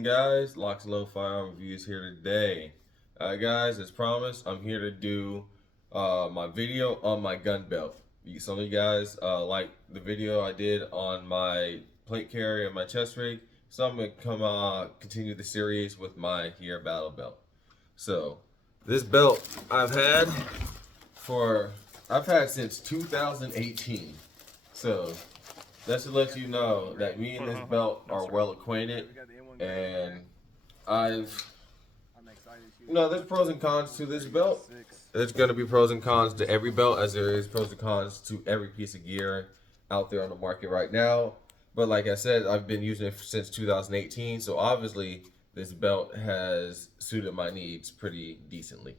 evening, guys. LocsNLoad reviews here today. Guys, as promised, I'm here to do my video on my gun belt. Some of you guys like the video I did on my plate carrier and my chest rig, so I'm going to continue the series with my here battle belt. So, this belt I've had since 2018. So, that's to let you know that me and this belt are well acquainted, and there's pros and cons to this belt. There's going to be pros and cons to every belt, as there is pros and cons to every piece of gear out there on the market right now. But like I said, I've been using it since 2018, so obviously this belt has suited my needs pretty decently.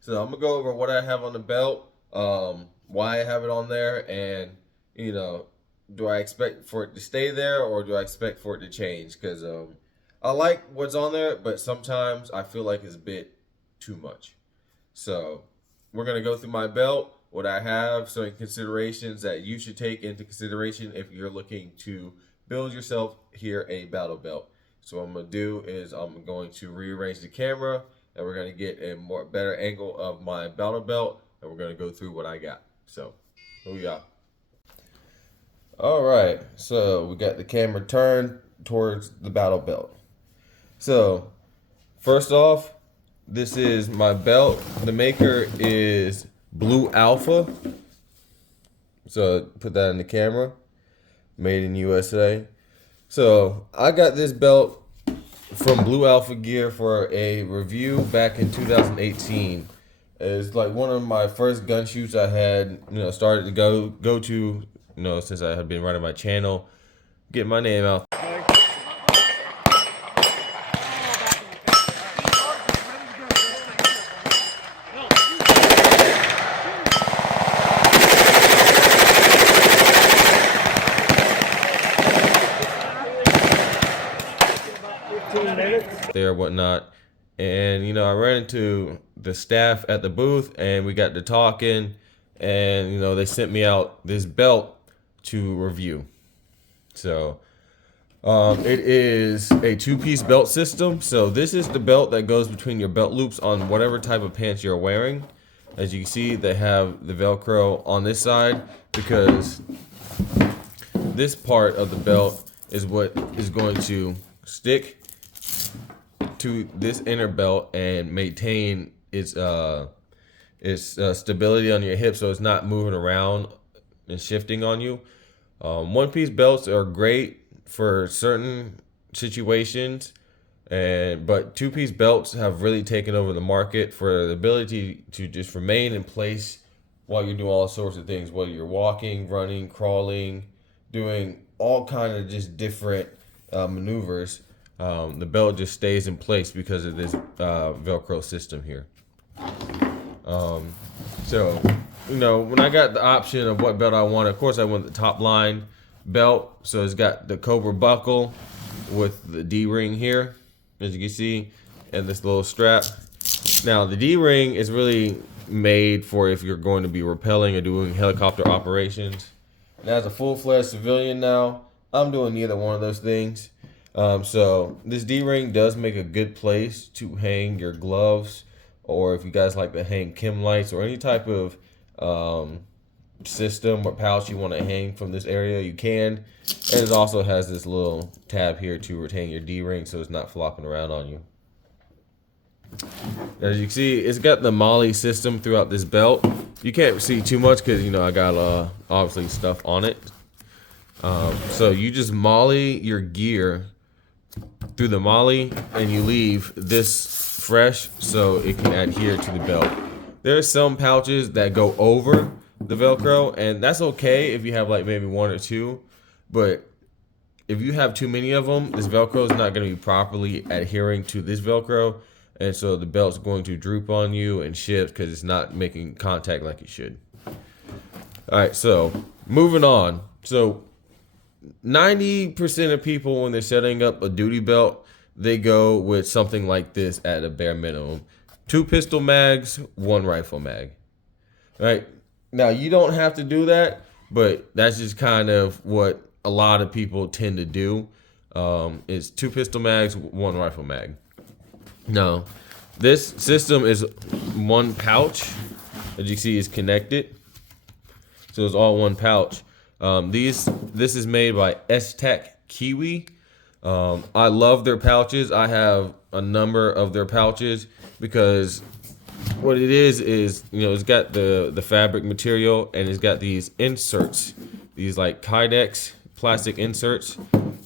So I'm going to go over what I have on the belt, why I have it on there, and, do I expect for it to stay there or do I expect for it to change? Because I like what's on there, but sometimes I feel like it's a bit too much. So we're going to go through my belt, what I have, certain considerations that you should take into consideration if you're looking to build yourself here a battle belt. So what I'm going to do is I'm going to rearrange the camera, and we're going to get a better angle of my battle belt, and we're going to go through what I got. So here we go. All right, so we got the camera turned towards the battle belt. So first off, this is my belt. The maker is Blue Alpha. So put that in the camera. Made in USA. So I got this belt from Blue Alpha Gear for a review back in 2018. It's like one of my first gun shoots I had, started to go to, since I had been running my channel, get my name out. There, whatnot, and I ran into the staff at the booth, and we got to talking, and they sent me out this belt to review. So it is a two-piece belt system. So this is the belt that goes between your belt loops on whatever type of pants you're wearing. As you can see, they have the Velcro on this side because this part of the belt is what is going to stick to this inner belt and maintain its stability on your hip, so it's not moving around and shifting on you. One-piece belts are great for certain situations, but two-piece belts have really taken over the market for the ability to just remain in place while you're doing all sorts of things, whether you're walking, running, crawling, doing all kind of just different maneuvers. The belt just stays in place because of this Velcro system here. So, when I got the option of what belt I wanted, of course I want the top line belt. So it's got the Cobra buckle with the D-ring here, as you can see, and this little strap. Now, the D-ring is really made for if you're going to be rappelling or doing helicopter operations. And as a full-fledged civilian now, I'm doing neither one of those things. So this D-ring does make a good place to hang your gloves, or if you guys like to hang chem lights or any type of system or pouch you want to hang from this area, you can. And it also has this little tab here to retain your D-ring so it's not flopping around on you. As you can see, it's got the MOLLE system throughout this belt. You can't see too much because I got obviously stuff on it. So you just MOLLE your gear through the MOLLE, and you leave this fresh so it can adhere to the belt. There are some pouches that go over the Velcro, and that's okay if you have like maybe one or two, but if you have too many of them, this Velcro is not going to be properly adhering to this Velcro, and so the belt's going to droop on you and shift because it's not making contact like it should. All right, so moving on. So 90% of people, when they're setting up a duty belt, they go with something like this at a bare minimum. 2 pistol mags, 1 rifle mag. Right? Now, you don't have to do that, but that's just kind of what a lot of people tend to do. It's 2 pistol mags, 1 rifle mag. Now, this system is 1 pouch. As you see, is connected, so it's all 1 pouch. This is made by S-Tech Kiwi. I love their pouches. I have a number of their pouches because what it is it's got the fabric material, and it's got these inserts, these like Kydex plastic inserts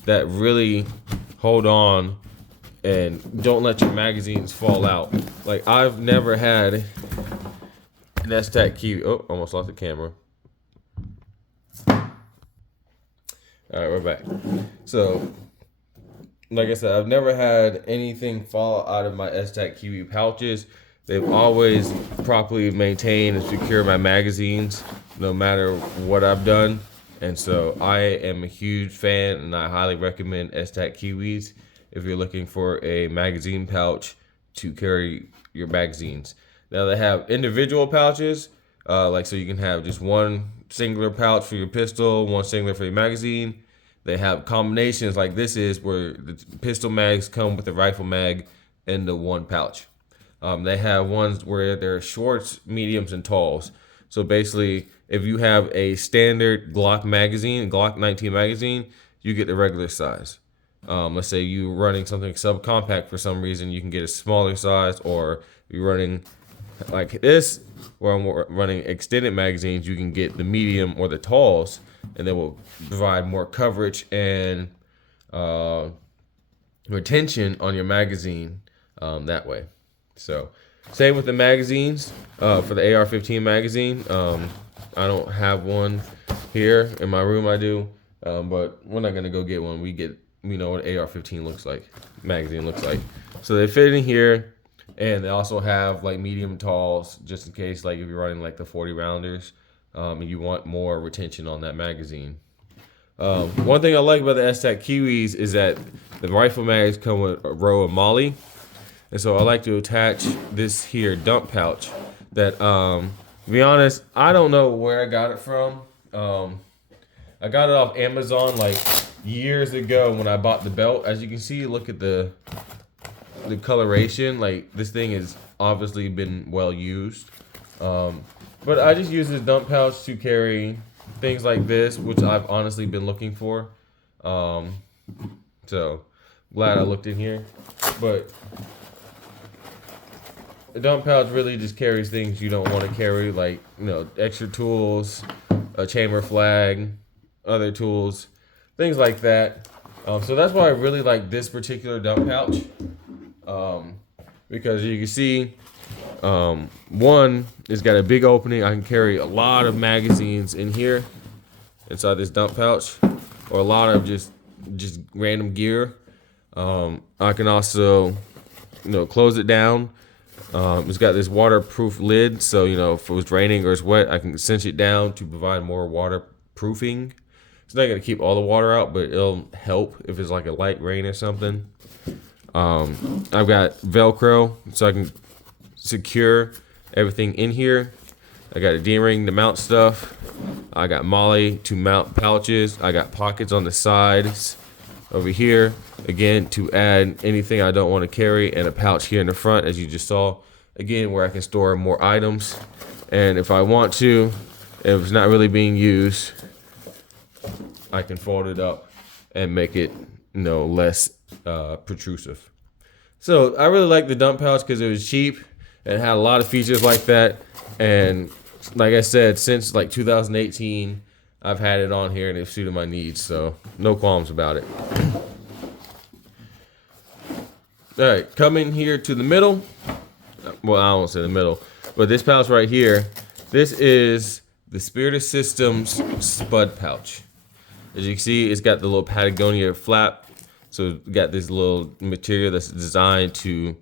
that really hold on and don't let your magazines fall out. Like, I've never had an S-Tech Kiwi. Oh, almost lost the camera. All right, we're back. So, like I said, I've never had anything fall out of my S-Tech Kiwi pouches. They've always properly maintained and secured my magazines, no matter what I've done. And so I am a huge fan, and I highly recommend S-Tech Kiwis if you're looking for a magazine pouch to carry your magazines. Now, they have individual pouches, so you can have just 1 singular pouch for your pistol, 1 singular for your magazine. They have combinations like this is, where the pistol mags come with the rifle mag in the 1 pouch. They have ones where they're shorts, mediums, and talls. So basically, if you have a standard Glock magazine, Glock 19 magazine, you get the regular size. Let's say you're running something subcompact for some reason, you can get a smaller size, or you're running like this, where I'm running extended magazines, you can get the medium or the talls, and they will provide more coverage and retention on your magazine that way. So, same with the magazines. For the AR-15 magazine, I don't have one here in my room. I do, but we're not gonna go get one. We know what AR-15 looks like, magazine looks like. So they fit in here, and they also have like medium talls, just in case, like if you're running like the 40 rounders, and you want more retention on that magazine. One thing I like about the S-Tech Kiwis is that the rifle mags come with a row of MOLLE. And so I like to attach this here dump pouch that, to be honest, I don't know where I got it from. I got it off Amazon like years ago when I bought the belt. As you can see, look at the coloration. Like, this thing has obviously been well used. But I just use this dump pouch to carry things like this, which I've honestly been looking for. So glad I looked in here. But the dump pouch really just carries things you don't want to carry, like, extra tools, a chamber flag, other tools, things like that. So that's why I really like this particular dump pouch, because you can see, one, it's got a big opening. I can carry a lot of magazines in here inside this dump pouch, or a lot of just random gear. I can also, close it down. It's got this waterproof lid, so if it was raining or it's wet, I can cinch it down to provide more waterproofing. It's not gonna keep all the water out, but it'll help if it's like a light rain or something. I've got Velcro, so I can secure everything in here. I got a D-ring to mount stuff. I got MOLLE to mount pouches. I got pockets on the sides over here, again, to add anything I don't want to carry, and a pouch here in the front, as you just saw, again, where I can store more items. And if I want to, if it's not really being used, I can fold it up and make it, less protrusive. So I really like the dump pouch because it was cheap and had a lot of features like that. And like I said, since like 2018, I've had it on here and it's suited my needs, so no qualms about it. All right, coming here to the middle. Well, I won't say the middle, but this pouch right here, this is the Spirit of Systems Spud pouch. As you can see, it's got the little Patagonia flap. So it's got this little material that's designed to,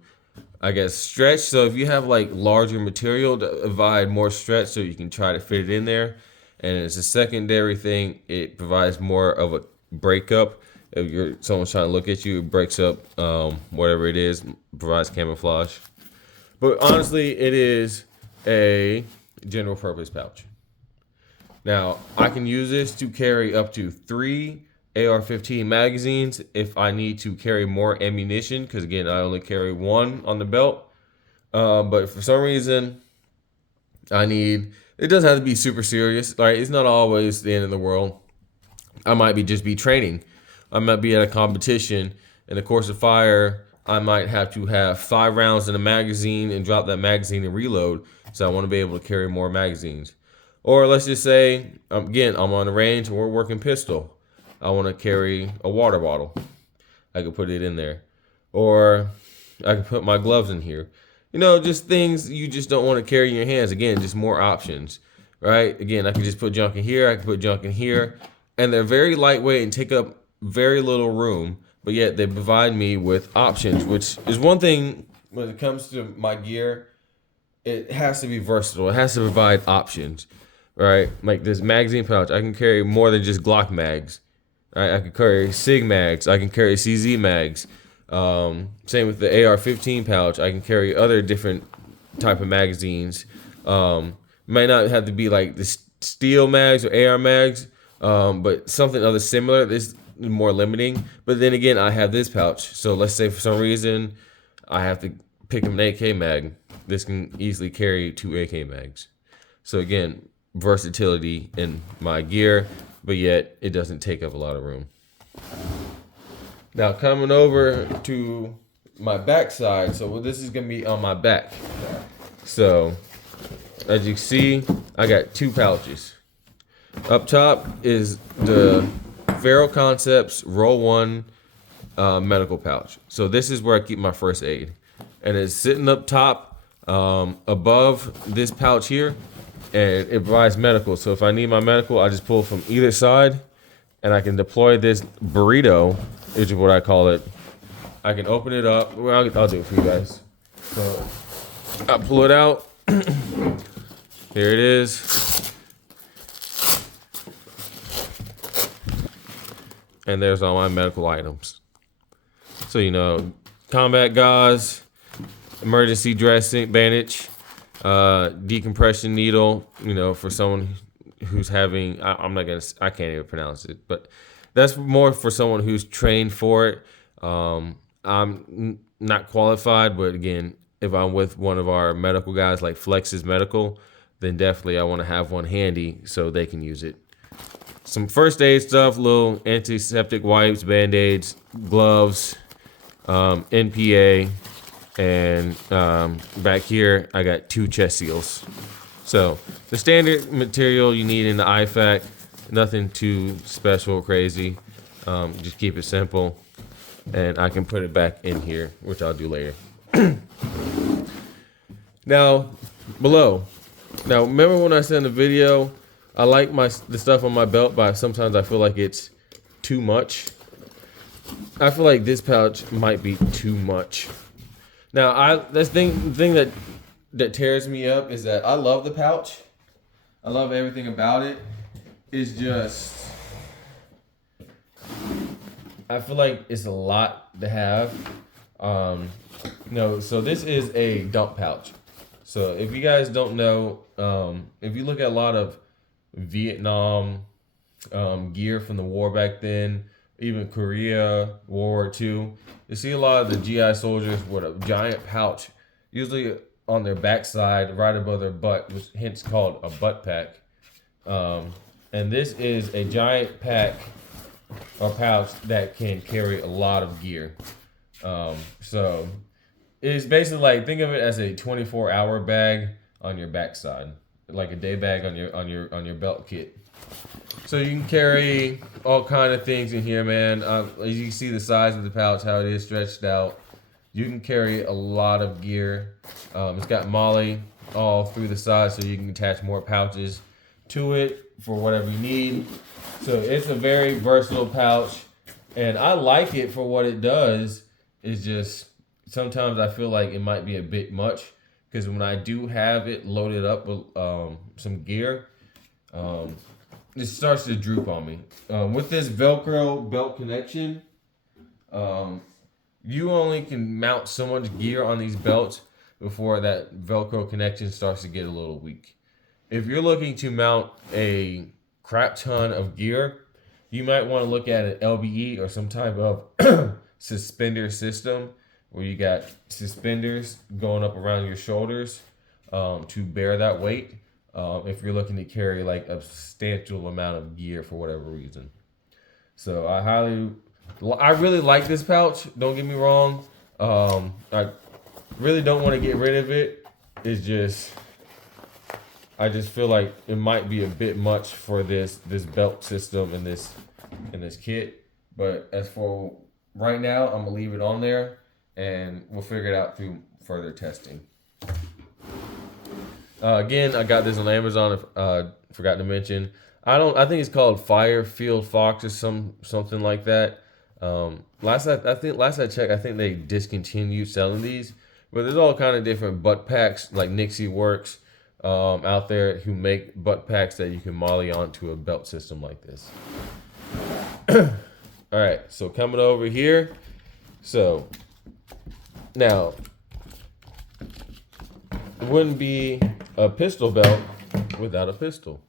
I guess, stretch. So if you have like larger material to provide more stretch, so you can try to fit it in there. And it's a secondary thing. It provides more of a breakup. If someone's trying to look at you, it breaks up whatever it is, provides camouflage. But honestly, it is a general purpose pouch. Now, I can use this to carry up to 3 AR-15 magazines if I need to carry more ammunition, because again, I only carry one on the belt. But for some reason, it doesn't have to be super serious. Right? It's not always the end of the world. I might just be training. I might be at a competition. In the course of fire, I might have to have 5 rounds in a magazine and drop that magazine and reload. So I want to be able to carry more magazines. Or let's just say, again, I'm on the range and we're working pistol. I want to carry a water bottle. I could put it in there. Or I could put my gloves in here. You know, just things you just don't want to carry in your hands. Again, just more options, right? Again, I can just put junk in here. I can put junk in here. And they're very lightweight and take up very little room. But yet they provide me with options, which is one thing when it comes to my gear. It has to be versatile. It has to provide options, right? Like this magazine pouch, I can carry more than just Glock mags. Right? I can carry SIG mags. I can carry CZ mags. Same with the AR-15 pouch. I can carry other different type of magazines. Might not have to be like the steel mags or AR mags, but something other similar. This is more limiting. But then again, I have this pouch. So let's say for some reason I have to pick up an AK mag. This can easily carry 2 AK mags. So again, versatility in my gear, but yet it doesn't take up a lot of room. Now coming over to my back side, so this is gonna be on my back. So as you see, I got 2 pouches. Up top is the Vero Concepts Roll 1 medical pouch. So this is where I keep my first aid. And it's sitting up top above this pouch here, and it provides medical. So if I need my medical, I just pull from either side, and I can deploy this burrito, which is what I call it. I can open it up. Well, I'll do it for you guys. So I pull it out. Here it is. And there's all my medical items. So, you know, combat gauze, emergency dressing, bandage, decompression needle, you know, for someone who's having, I can't even pronounce it, but that's more for someone who's trained for it. I'm not qualified, but again, if I'm with one of our medical guys like Flex's Medical, then definitely I want to have one handy so they can use it. Some first aid stuff, little antiseptic wipes, band-aids, gloves, NPA, and back here I got 2 chest seals. So the standard material you need in the IFAC, nothing too special or crazy. Just keep it simple, and I can put it back in here, which I'll do later. Now below. Now remember when I said in the video, I like the stuff on my belt, but sometimes I feel like it's too much. I feel like this pouch might be too much. Now, the thing that tears me up is that I love the pouch. I love everything about it. It's just, I feel like it's a lot to have. So this is a dump pouch. So if you guys don't know, if you look at a lot of Vietnam gear from the war back then, even Korea, World War II, you see a lot of the GI soldiers with a giant pouch, usually on their backside, right above their butt, which hence called a butt pack. And this is a giant pack or pouch that can carry a lot of gear. So it's basically like, think of it as a 24-hour bag on your backside, like a day bag on your belt kit. So you can carry all kind of things in here, man. As you can see the size of the pouch, how it is stretched out. You can carry a lot of gear. It's got MOLLE all through the side, so you can attach more pouches to it for whatever you need. So it's a very versatile pouch, and I like it for what it does. It's just sometimes I feel like it might be a bit much, because when I do have it loaded up with some gear, it starts to droop on me. With this Velcro belt connection, you only can mount so much gear on these belts before that Velcro connection starts to get a little weak. If you're looking to mount a crap ton of gear, you might want to look at an LBE or some type of suspender system where you got suspenders going up around your shoulders to bear that weight if you're looking to carry like a substantial amount of gear for whatever reason. So I really like this pouch. Don't get me wrong. I really don't want to get rid of it. It's just, I just feel like it might be a bit much for this belt system and this kit. But as for right now, I'm gonna leave it on there, and we'll figure it out through further testing. Again, I got this on Amazon. Forgot to mention. I think it's called Firefield Fox or something like that. Last I checked, I think they discontinued selling these. But there's all kind of different butt packs, like Nixie Works, out there who make butt packs that you can molly onto a belt system like this. All right, so coming over here. So now, it wouldn't be a pistol belt without a pistol.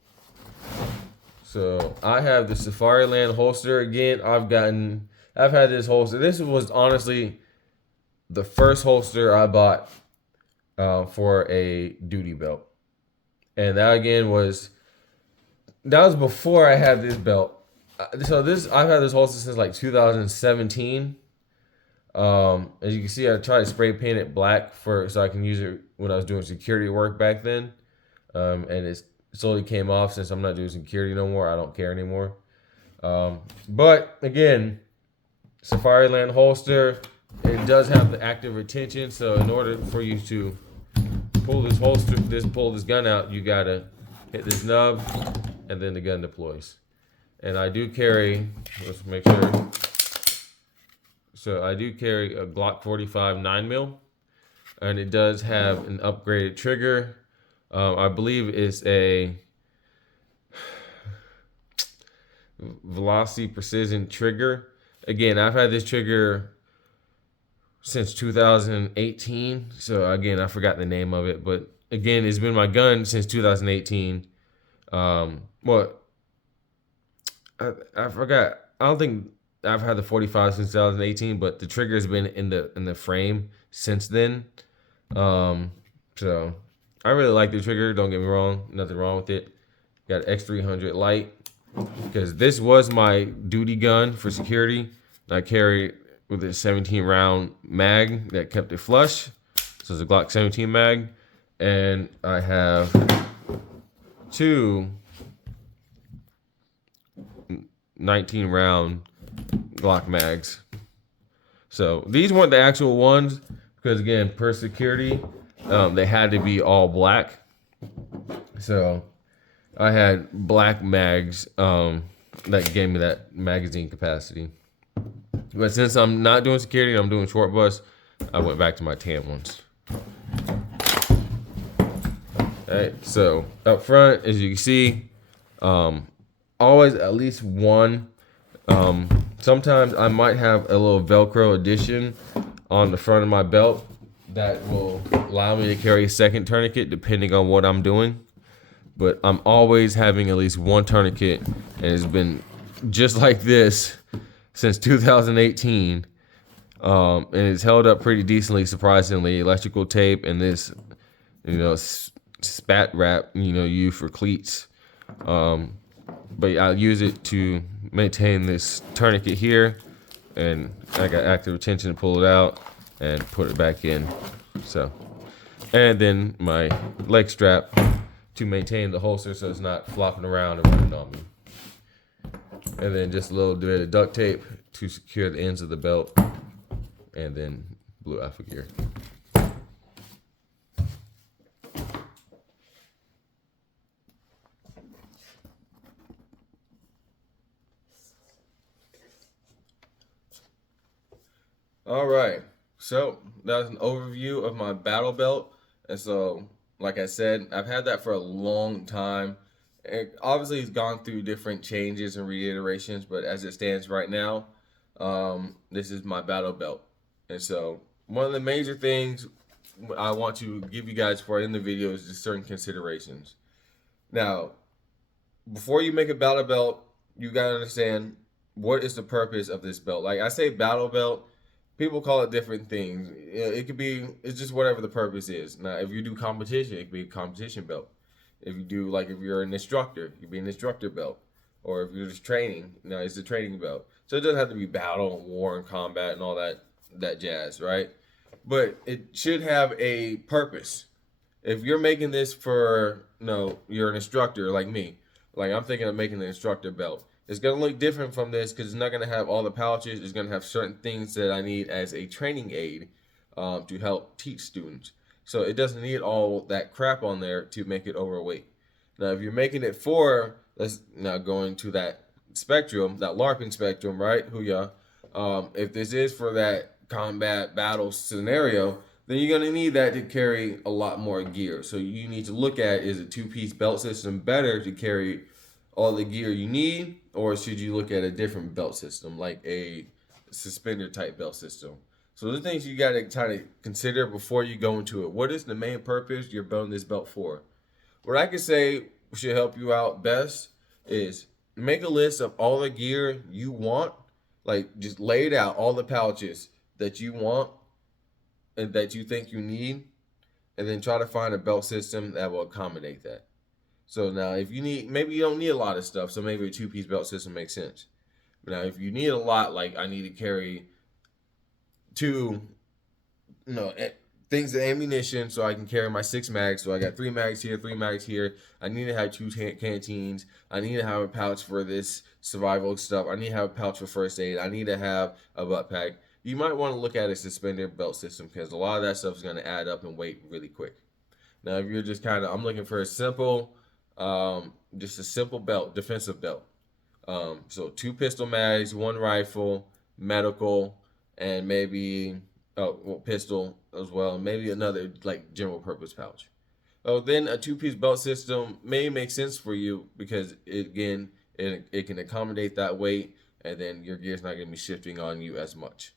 So I have the Safariland holster. Again, I've had this holster. This was honestly the first holster I bought for a duty belt. And that again was before I had this belt. So I've had this holster since like 2017. As you can see, I tried to spray paint it black so I can use it when I was doing security work back then. And it slowly came off since I'm not doing security no more. I don't care anymore. But again, Safariland holster, it does have the active retention. So in order for you to pull this holster, pull this gun out, you gotta hit this nub, and then the gun deploys. And I do carry, let's make sure. So I do carry a Glock 45 9mm, and it does have an upgraded trigger. I believe it's a Velocity Precision trigger. Again, I've had this trigger since 2018. So again, I forgot the name of it, but again, it's been my gun since 2018. I forgot. I don't think I've had the 45 since 2018, but the trigger has been in the frame since then. So I really like the trigger. Don't get me wrong. Nothing wrong with it. Got X300 Light because this was my duty gun for security. I carry with a 17 round mag that kept it flush. So it's a Glock 17 mag, and I have two 19 round Glock mags. So these weren't the actual ones because again, per security, they had to be all black. So I had black mags that gave me that magazine capacity. But since I'm not doing security and I'm doing short bus, I went back to my tan ones. Alright, so up front, as you can see, always at least one. Sometimes I might have a little Velcro addition on the front of my belt that will allow me to carry a second tourniquet depending on what I'm doing. But I'm always having at least one tourniquet, and it's been just like this since 2018. And it's held up pretty decently, surprisingly. Electrical tape and this, spat wrap, used for cleats. But I'll use it to maintain this tourniquet here, and I got active retention to pull it out and put it back in. So, and then my leg strap to maintain the holster so it's not flopping around and running on me. And then just a little bit of duct tape to secure the ends of the belt, and then blue alpha gear. All right, so that was an overview of my battle belt. And so, like I said, I've had that for a long time. It obviously has gone through different changes and reiterations, but as it stands right now, this is my battle belt. And so one of the major things I want to give you guys for in the video is just certain considerations. Now, before you make a battle belt, you gotta understand what is the purpose of this belt? Like I say, battle belt. People call it different things. It could be. It's just whatever the purpose is. Now, if you do competition, it could be a competition belt. If you do like if you're an instructor, it could be an instructor belt. Or if you're just training, it's a training belt. So it doesn't have to be battle and war and combat and all that jazz, right? But it should have a purpose. If you're making this for you're an instructor like me. Like I'm thinking of making the instructor belt. It's gonna look different from this because it's not gonna have all the pouches. It's gonna have certain things that I need as a training aid to help teach students. So it doesn't need all that crap on there to make it overweight. Now, if you're making it for, let's now go into that spectrum, that LARPing spectrum, right? Hooyah. If this is for that combat battle scenario, then you're going to need that to carry a lot more gear. So you need to look at, is a two-piece belt system better to carry all the gear you need, or should you look at a different belt system, like a suspender type belt system? So the things you got to kind of consider before you go into it. What is the main purpose you're building this belt for? What I can say should help you out best is make a list of all the gear you want. Like just lay it out, all the pouches that you want and that you think you need, and then try to find a belt system that will accommodate that. So now if you need, maybe you don't need a lot of stuff, so maybe a two-piece belt system makes sense. Now if you need a lot, like I need to carry two, things of ammunition so I can carry my 6 mags. So I got 3 mags here, 3 mags here. I need to have 2 canteens. I need to have a pouch for this survival stuff. I need to have a pouch for first aid. I need to have a butt pack. You might want to look at a suspender belt system because a lot of that stuff is going to add up in weight really quick. Now, if you're just I'm looking for a simple, just a simple belt, defensive belt. So 2 pistol mags, 1 rifle, medical, and maybe pistol as well, maybe another like general purpose pouch. Then a 2-piece belt system may make sense for you because it can accommodate that weight, and then your gear's not going to be shifting on you as much.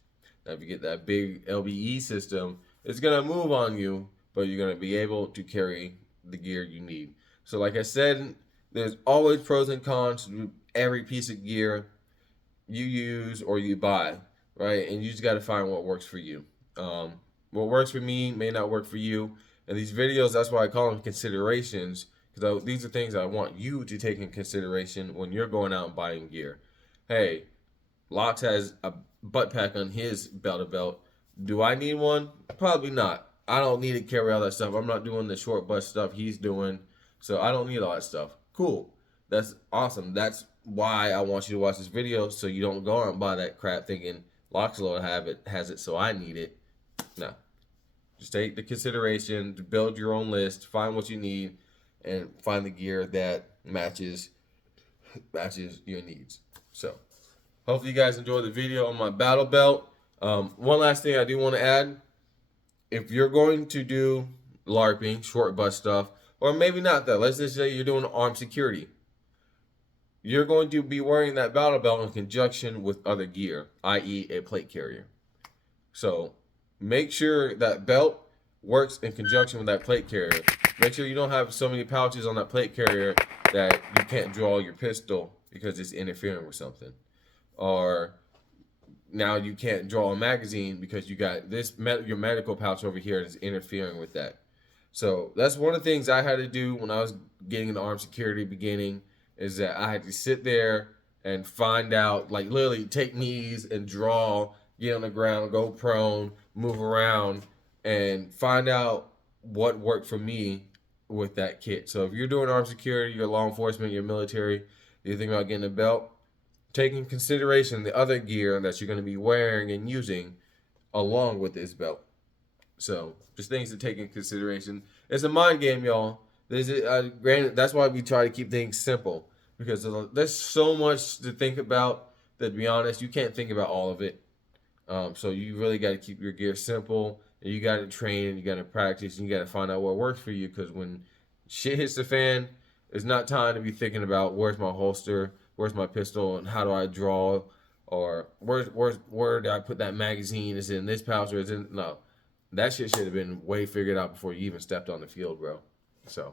Now, if you get that big LBE system, it's going to move on you, but you're going to be able to carry the gear you need. So like I said, there's always pros and cons to every piece of gear you use or you buy, right? And you just got to find what works for you. What works for me may not work for you. And these videos, that's why I call them considerations, because these are things I want you to take in consideration when you're going out and buying gear. Hey, Locs has a butt pack on his belt. Do I need one? Probably not. I don't need to carry all that stuff. I'm not doing the short butt stuff he's doing, so I don't need all that stuff. Cool. That's awesome. That's why I want you to watch this video, so you don't go out and buy that crap thinking LocsNLoad has it, so I need it. No. Just take the consideration to build your own list, find what you need, and find the gear that matches your needs. So, hopefully you guys enjoyed the video on my battle belt. One last thing I do want to add. If you're going to do LARPing, short butt stuff, or maybe not that, let's just say you're doing armed security. You're going to be wearing that battle belt in conjunction with other gear, i.e. a plate carrier. So make sure that belt works in conjunction with that plate carrier. Make sure you don't have so many pouches on that plate carrier that you can't draw your pistol because it's interfering with something. Or now you can't draw a magazine because you got your medical pouch over here that's interfering with that. So that's one of the things I had to do when I was getting into armed security beginning, is that I had to sit there and find out, like literally take knees and draw, get on the ground, go prone, move around, and find out what worked for me with that kit. So if you're doing armed security, you're law enforcement, you're military, you're thinking about getting a belt, take in consideration the other gear that you're going to be wearing and using along with this belt. So just things to take in consideration. It's a mind game, y'all. Granted, that's why we try to keep things simple, because there's so much to think about that, to be honest, you can't think about all of it. So you really got to keep your gear simple, and you got to train, and you got to practice, and you got to find out what works for you, because when shit hits the fan, it's not time to be thinking about where's my holster, where's my pistol, and how do I draw, or where do I put that magazine? Is it in this pouch or is it no? That shit should have been way figured out before you even stepped on the field, bro. So,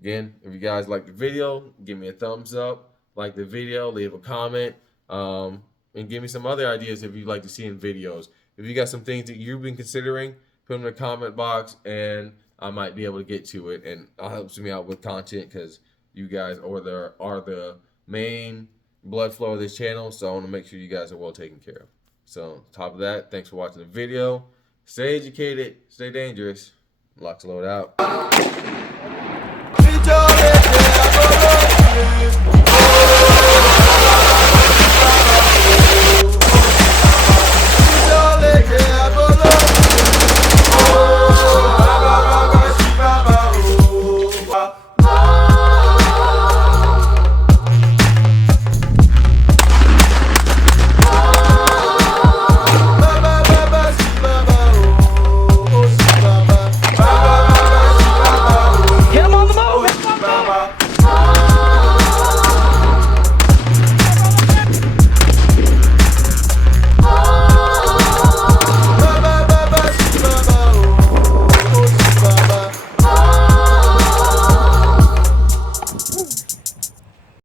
again, if you guys like the video, give me a thumbs up. like the video, leave a comment, and give me some other ideas if you'd like to see in videos. If you got some things that you've been considering, put them in the comment box, and I might be able to get to it, and it helps me out with content because you guys are the main blood flow of this channel, so I want to make sure you guys are well taken care of. So, on top of that, thanks for watching the video. Stay educated, stay dangerous. LocsNLoad out.